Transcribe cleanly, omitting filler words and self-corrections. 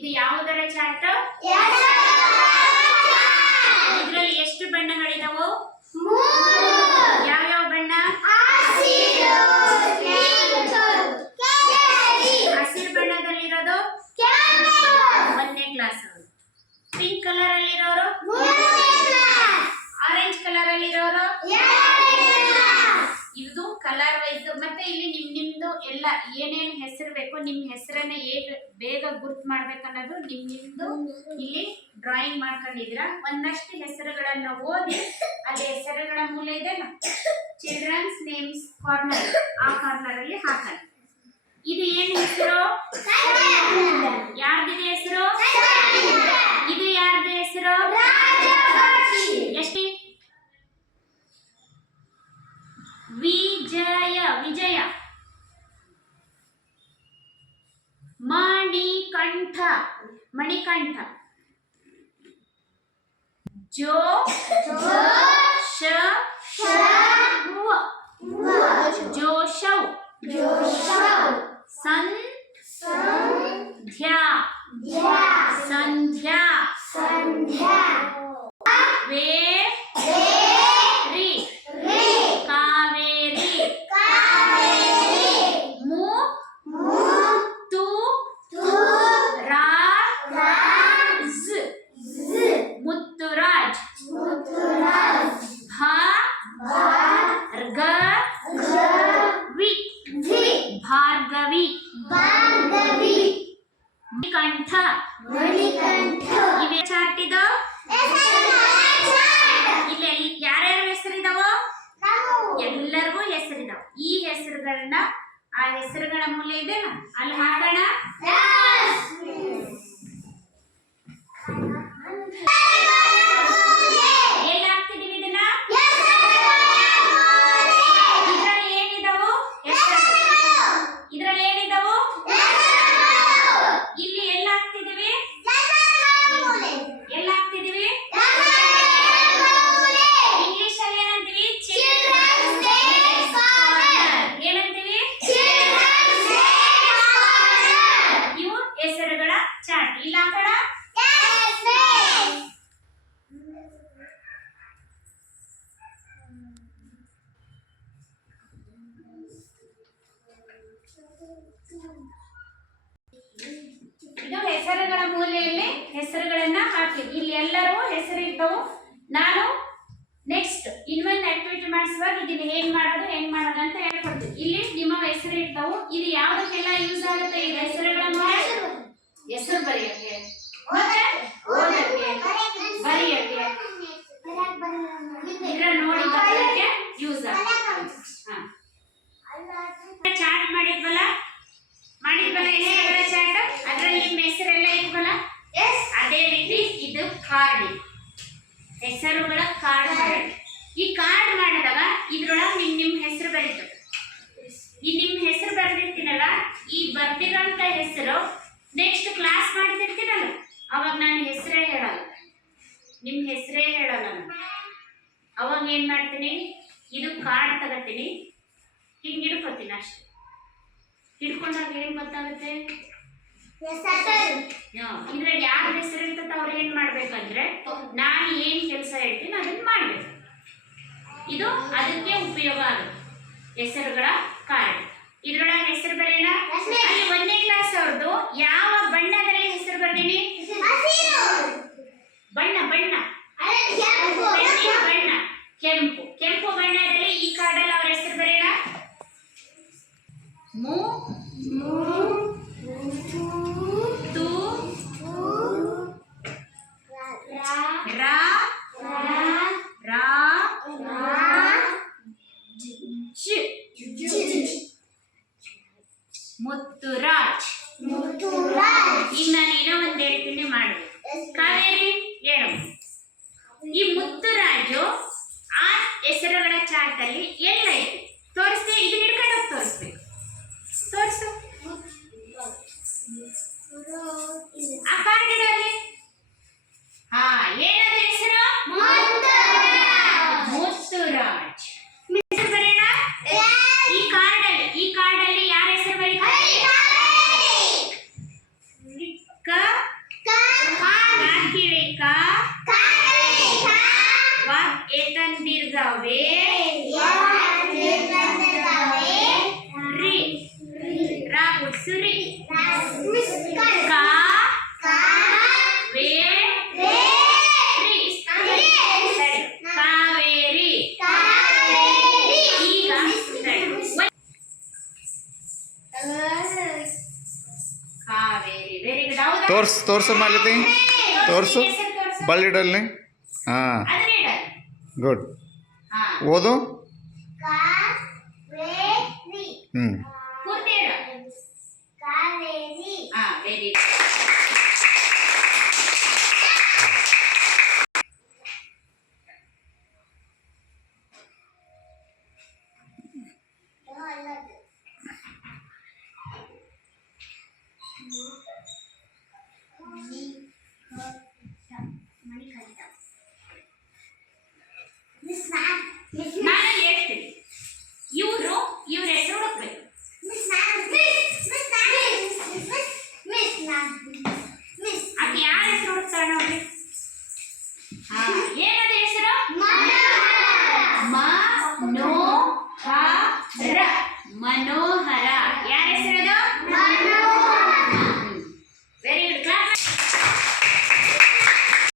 ಇದು ಯಾವುದರ ಚಾರ್ಟ್? ಇದರಲ್ಲಿ ಎಷ್ಟು ಬಣ್ಣಗಳಿದಾವು? ಯಾವ್ಯಾವ ಬಣ್ಣ? ಹಸಿರು ಬಣ್ಣದಲ್ಲಿರೋದು 1ನೇ ಕ್ಲಾಸ್. ಪಿಂಕ್ ಕಲರ್ ಅಲ್ಲಿರೋರು, ಆರೆಂಜ್ ಕಲರ್ ಅಲ್ಲಿರೋರು, ಇದು ಕಲರ್ ವೈಸ್. ಮತ್ತೆ ಇಲ್ಲಿ ನಿಮ್ದು ಎಲ್ಲ ಏನೇನು ಹೆಸರು ಬೇಕೋ ನಿಮ್ಮ ಹೆಸರನ್ನ ಹೇಗೆ ಬೇಗ ಗುರ್ತು ಮಾಡ್ಬೇಕನ್ನೋದು ನಿಮ್ದು ಇಲ್ಲಿ ಡ್ರಾಯಿಂಗ್ ಮಾಡ್ಕೊಂಡಿದ್ದೀರಾ. ಒಂದಷ್ಟು ಹೆಸರುಗಳನ್ನ ಓದಿ ಅಲ್ಲಿ ಹೆಸರುಗಳ ಮೂಲೆ ಇದೆ ಚಿಲ್ಡ್ರನ್ಸ್ ನೇಮ್ಸ್ ಕಾರ್ನರ್, ಆ ಕಾರ್ನರ್ ಅಲ್ಲಿ ಹಾಕಿ. ಇದು ಏನು ಹೆಸರು? ಯಾರ್ದಿದೆ ಹೆಸರು? ಇದು ಯಾರ್ದು ಹೆಸರು? ಎಷ್ಟು? ವಿಜಯ. ವಿಜಯ. ಮಣಿಕಂಠ. ಮಣಿಕಂಠ. ಜೋಶವ್. ಸಂಧ್ಯಾ. ಸಂಧ್ಯಾ. ವೇರಿ. ಕಾವೇರಿ. ಮುತ್ತುರಾಜ್. ಮುತ್ತುರಾಜ್. ಭಾರ್ಗವಿ. ಭಾರ್ಗವಿ. ಮಣಿಕಂಠ. ಇವೇ ಚಾರ್ಟ್ ಇದು. ಇಲ್ಲಿ ಯಾರ್ಯಾರ ಹೆಸರಿದಾವೋ ಎಲ್ಲರಿಗೂ ಹೆಸರಿದಾವ. ಈ ಹೆಸರುಗಳನ್ನ ಆ ಹೆಸರುಗಳ ಮೂಲೆ ಇದೆ ಅಲ್ಲಿ ಹಾಕೋಣ. ಎಲ್ಲಿ ಹಾಕ್ತಿದೀವಿ ಇದನ್ನ? ಇದ್ರಲ್ಲಿ ಏನಿದಾವು? ಇದ್ರಲ್ಲಿ ಏನಿದಾವು? ಇಲ್ಲಿ ಎಲ್ಲಿ ಹಾಕ್ತಿದೀವಿ? ಎಲ್ಲಿ ಹಾಕ್ತಿದೀವಿ? ಇಂಗ್ಲಿಷ್ ಅಲ್ಲಿ ಏನಂತೀವಿ? ಏನಂತೀವಿ? ಇವು ಹೆಸರುಗಳ ಚಾರ್ಟ್. ಇಲ್ಲ ಹಾಕೋಣ. ಇದು ಹೆಸರುಗಳ ಮೂಲೆಯಲ್ಲಿ ಹೆಸರುಗಳನ್ನ ಹಾಕಿ. ಇಲ್ಲಿ ಎಲ್ಲರೂ ಹೆಸರು ಇರ್ತವು. ನಾನು ನೆಕ್ಸ್ಟ್ ಇನ್ನೊಂದು ಆಕ್ಟಿವಿಟಿ ಮಾಡಿಸುವಾಗ ಇದನ್ನ ಹೆಂಗ್ ಮಾಡೋದು ಅಂತ ಹೇಳ್ಕೊಡ್ತೀನಿ. ಇಲ್ಲಿ ನಿಮ್ಮ ಹೆಸರು ಇರ್ತವು. ಇದು ಯಾವುದಕ್ಕೆಲ್ಲ ಯೂಸ್ ಆಗುತ್ತೆ? ಈ ಹೆಸರುಗಳ ಮೂಲೆ ಹೆಸರು ಬರೆಯಕ್ಕೆ, ಮತ್ತೆ ಓದಕ್ಕೆ, ಬರೆಯಕ್ಕೆ, ಇದರ ನೋಡಿ ಬರೆಯಕ್ಕೆ ಯೂಸ್ ಆಗುತ್ತೆ. ಚಾರ್ಟ್ ಮಾಡಿದ್ವಲ್ಲ ಹೆಸರುಗಳ ಚಾರ್ಟ್. ಅದ್ರಲ್ಲಿ ನಿಮ್ಮ ಹೆಸರೆಲ್ಲ ಇದ್ವಲ್ಲ, ಅದೇ ರೀತಿ ಇದು ಕಾರ್ಡ್. ಹೆಸರುಗಳ ಕಾರ್ಡ್ ಮಾಡಿ. ಈ ಕಾರ್ಡ್ ಮಾಡಿದಾಗ ಇದ್ರೊಳಗೆ ನಿಮ್ಮ ಹೆಸರು ಬರೀತದೆ. ಈ ನಿಮ್ಮ ಹೆಸರು ಬರೆದಿರ್ತೀನಲ್ಲ, ಈ ಬರ್ದಿರೋಂಥ ಹೆಸರು ನೆಕ್ಸ್ಟ್ ಕ್ಲಾಸ್ ಮಾಡ್ತಿರ್ತೀನಲ್ಲ ಅವಾಗ ನಾನು ಹೆಸರೇ ಹೇಳಲ್ಲ, ನಿಮ್ಮ ಹೆಸರೇ ಹೇಳಲ್ಲ. ನಾನು ಅವಾಗ ಏನು ಮಾಡ್ತೀನಿ, ಇದು ಕಾರ್ಡ್ ತಗೋತೀನಿ, ಹಿಂಗೆ ಹಿಡ್ಕೊತೀನಿ ಅಷ್ಟೇ. ಹಿಡ್ಕೊಂಡಾಗ ಏನು ಗೊತ್ತಾಗುತ್ತೆ? ಇದ್ರಾಗ ಯಾರ ಹೆಸರು ಇರ್ತದೆ ಅವ್ರು ಏನು ಮಾಡ್ಬೇಕಂದ್ರೆ ನಾನು ಏನು ಕೆಲಸ ಹೇಳ್ತೀನಿ ಅದನ್ನ ಮಾಡಬೇಕು. ಇದು ಅದಕ್ಕೆ ಉಪಯೋಗ ಆಗುತ್ತೆ ಹೆಸರುಗಳ ಕಾರ್ಡ್. ಇದ್ರೊಳಗೆ ಹೆಸರು ಬರೆಯೋಣ. ಅಲ್ಲಿ 1ನೇ ಕ್ಲಾಸ್ ಅವ್ರದ್ದು ಯಾವ ಬಣ್ಣದಲ್ಲಿ ಹೆಸರು ಬರ್ದೀನಿ? ಬಣ್ಣ ಬಣ್ಣ ಬಣ್ಣ ಕೆಂಪು. ಕೆಂಪು ಬಣ್ಣದಲ್ಲಿ ಈ ಕಾರ್ಡಲ್ಲಿ ಅವ್ರ ಹೆಸರು ಬರೆಯೋಣ. ಮುತ್ತುರಾಜ್. ಈಗ ನಾನು ಏನೋ ಒಂದು ಹೇಳ್ತೀನಿ ಮಾಡಿ. ಕಾವೇರಿ ಹೇಳು. ಈ ಮುತ್ತುರಾಜು ಆ ಹೆಸರುಗಳ ಚಾರ್ಟ್ ಅಲ್ಲಿ ಎಲ್ಲ ಐತಿ ತೋರಿಸ್ತೀನಿ. ಇದು ಹಿಡ್ಕೊಂಡು ತೋರಿಸ್ಬೇಕು. ತೋರಿಸು. ಆ ಕಾರ್ಡ್ ಇಡಲಿ. ಹಾ, ಏನದು ಹೆಸರು? ಮುತ್ತುರಾಜ್. ಹೆಸರು ಬರೆಯೋಣ. ಈ ಕಾರ್ಡಲ್ಲಿ ಯಾರ ಹೆಸರು ಬರೀತಾರೆ? ಬಂದವೆ ರಿ ರಾ ಗುಡ್ಸುರಿ ಕಾ ವೇ ರಿ ಸರಿ. ಕಾವೇರಿ ಈಗ ಸರಿ. Kaveri very good. ಹೌದಾ? ತೋರ್ಸು ಮಾಲತಿ, ತೋರ್ಸು ಬಲ್ಲಿಡಲ್ಲಿ. ಹಾಂ, ಅದನ್ನ ಇಡ. ಗುಡ್. ಹಾ ಓದು. ಹ್ಞೂ, ಪೂರ್ತಿ ಇಡು. ಹಾ ವೆರಿ ಗುಡ್. ನಾನು ಹೇಳ್ತೀನಿ, ಇವ್ರ ಹೆಸರು ಹುಡುಕ್ಬೇಕು. ಅದು ಯಾರ ಹೆಸರು ಹುಡುಕ್ತಾಳೆ ನೋಡಿ. ಹಾ ಏನದು ಹೆಸರು? ಮನೋಹರ.